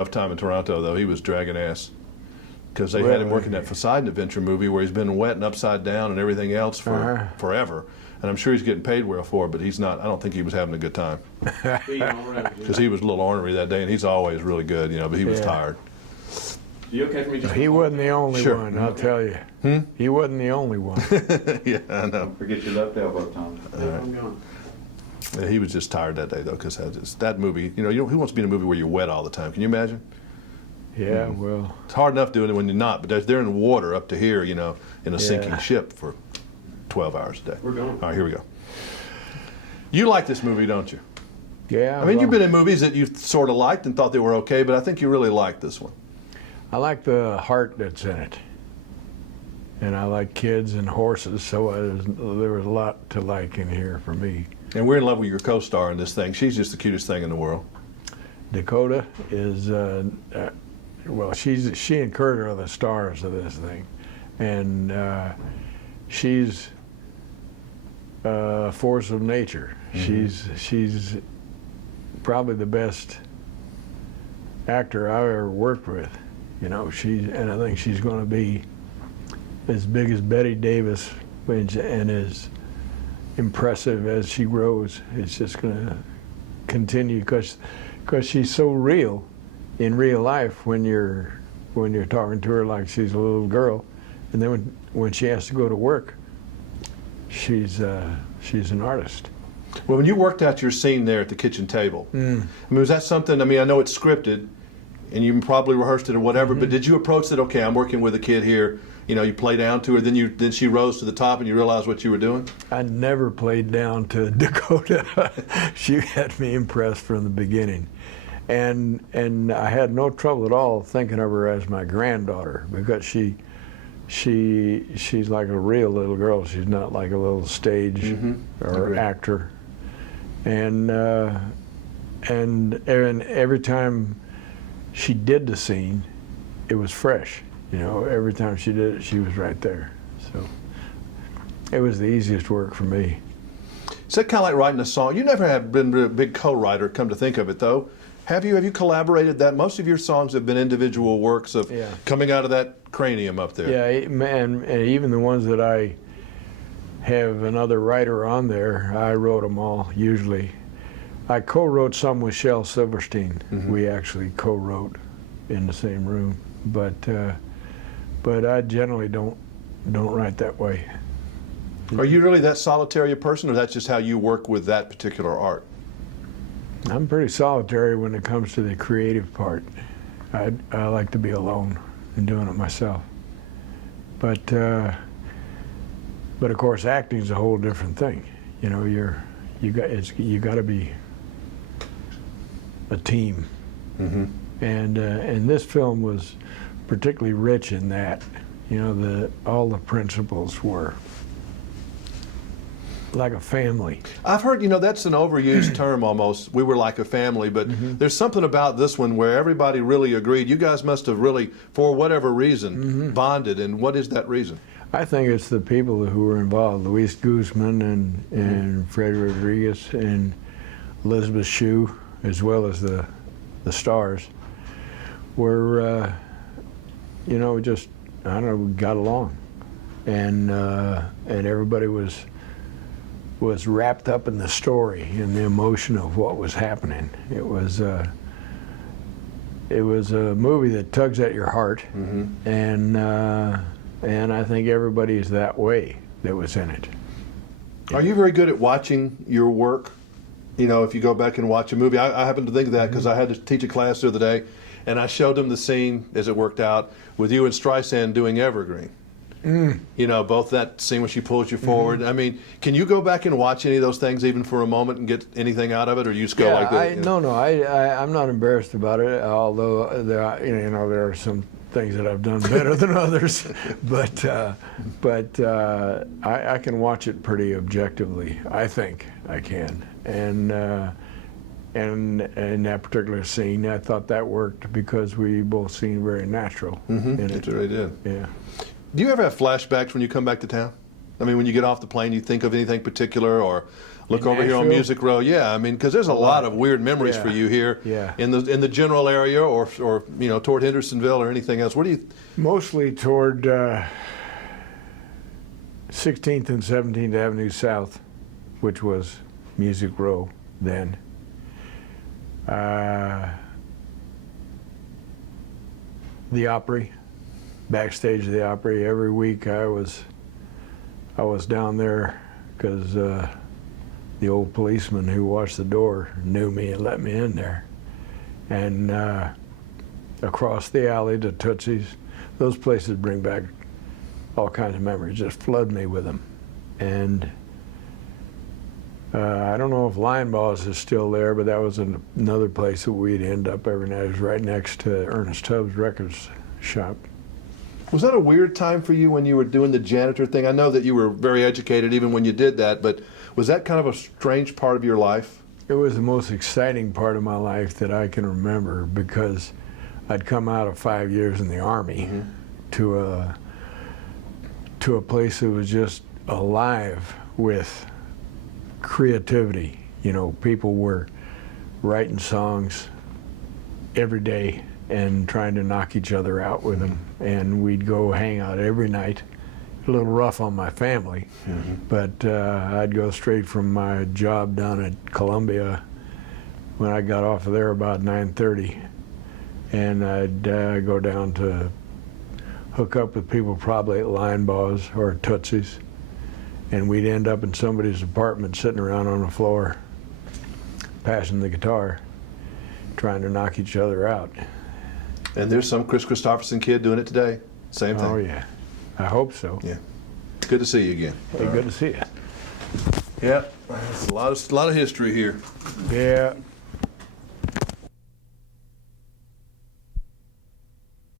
Tough time in Toronto, though. He was dragging ass because they had him working that Poseidon Adventure movie where he's been wet and upside down and everything else for forever. And I'm sure he's getting paid well for it, but he's not. I don't think he was having a good time because he was a little ornery that day, and he's always really good, But he was tired. You okay for me? He wasn't the only one, I'll tell you. He wasn't the only one. Yeah, I know. Don't forget your left elbow, Tom. I'm going. Yeah, he was just tired that day, though, because that movie, who wants to be in a movie where you're wet all the time? Can you imagine? Yeah, well. It's hard enough doing it when you're not, but they're in the water up to here, in a sinking ship for 12 hours a day. We're going. All right, here we go. You like this movie, don't you? Yeah. I mean, you've been in movies that you sort of liked and thought they were okay, but I think you really liked this one. I like the heart that's in it. And I like kids and horses, so there was a lot to like in here for me. And we're in love with your co-star in this thing. She's just the cutest thing in the world. Dakota is, well, she and Kurt are the stars of this thing. And she's a force of nature. She's probably the best actor I've ever worked with. And I think she's going to be as big as Betty Davis and as impressive as she grows. It's just going to continue because she's so real in real life when you're talking to her like she's a little girl, and then when she has to go to work, she's an artist. Well, when you worked out your scene there at the kitchen table, I mean, was that something? I mean, I know it's scripted, and you probably rehearsed it or whatever. But did you approach it? Okay, I'm working with a kid here. You play down to her, then she rose to the top, and you realized what you were doing? I never played down to Dakota. She had me impressed from the beginning. And I had no trouble at all thinking of her as my granddaughter because she's like a real little girl. She's not like a little stage or actor. And every time she did the scene, it was fresh. Every time she did it, she was right there. So it was the easiest work for me. Is that kind of like writing a song? You never have been a big co-writer, come to think of it, though. Have you collaborated that? Most of your songs have been individual works of coming out of that cranium up there. Yeah, and even the ones that I have another writer on there, I wrote them all, usually. I co-wrote some with Shel Silverstein. We actually co-wrote in the same room. But I generally don't write that way. Are you really that solitary a person, or that's just how you work with that particular art? I'm pretty solitary when it comes to the creative part. I like to be alone and doing it myself. But of course, acting is a whole different thing. You got to be a team. And this film was particularly rich in that. All the principals were like a family. I've heard, that's an overused term almost. We were like a family, but there's something about this one where everybody really agreed. You guys must have really, for whatever reason, bonded. And what is that reason? I think it's the people who were involved, Luis Guzman and Fred Rodriguez and Elizabeth Shue, as well as the stars, were, just, I don't know, we got along. And everybody was wrapped up in the story and the emotion of what was happening. It was a movie that tugs at your heart, and I think everybody's that way that was in it. Are you very good at watching your work? If you go back and watch a movie, I happen to think of that because I had to teach a class the other day, and I showed them the scene as it worked out with you and Streisand doing Evergreen. Both that scene when she pulls you forward. I mean, can you go back and watch any of those things even for a moment and get anything out of it, or you just go like that? I'm not embarrassed about it. Although there are some things that I've done better than others, but I can watch it pretty objectively. I think I can, and in that particular scene, I thought that worked because we both seemed very natural. It really did. Yeah. Do you ever have flashbacks when you come back to town? I mean, when you get off the plane, you think of anything particular, or Look In over here on Nashville? Music Row. Yeah, I mean, because there's a lot of weird memories Yeah. for you here Yeah. in the general area, or you know, toward Hendersonville or anything else. What do you? Mostly toward 16th and 17th Avenue South, which was Music Row then. The Opry, backstage of the Opry. Every week I was down there because the old policeman who watched the door knew me and let me in there. And across the alley to Tootsie's, those places bring back all kinds of memories, just flood me with them. And I don't know if Lion Boss is still there, but that was another place that we'd end up every night. It was right next to Ernest Tubbs Records shop. Was that a weird time for you when you were doing the janitor thing? I know that you were very educated even when you did that, but was that kind of a strange part of your life? It was the most exciting part of my life that I can remember, because I'd come out of 5 years in the Army to a place that was just alive with creativity. You know, people were writing songs every day and trying to knock each other out with them. And we'd go hang out every night. A little rough on my family, but I'd go straight from my job down at Columbia when I got off of there about 9:30, and I'd go down to hook up with people probably at Lion Boss or Tootsie's, and we'd end up in somebody's apartment sitting around on the floor passing the guitar, trying to knock each other out. And there's some Kris Kristofferson kid doing it today. Same thing. Oh yeah, I hope so. Yeah. Good to see you again. Hey, good to see you. Yeah. It's a lot of history here. Yeah,